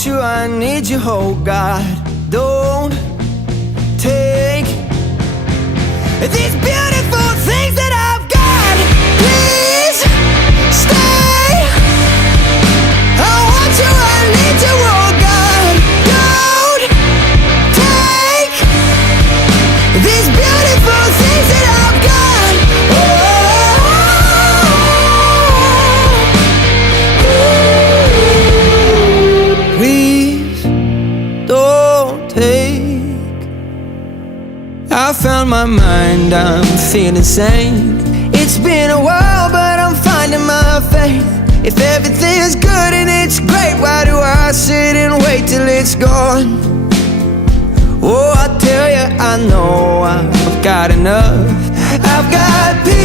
want you, I need you, oh God. Don't take these beautiful things that I've got. Please stay. I want you, I need you, oh God. Don't take these beautiful things that I've got. Please don't take. I found my mind, I'm feeling sane. It's been a while, but I'm finding my faith. If everything's good and it's great, why do I sit and wait till it's gone? Oh, I tell you, I know I've got enough. I've got peace.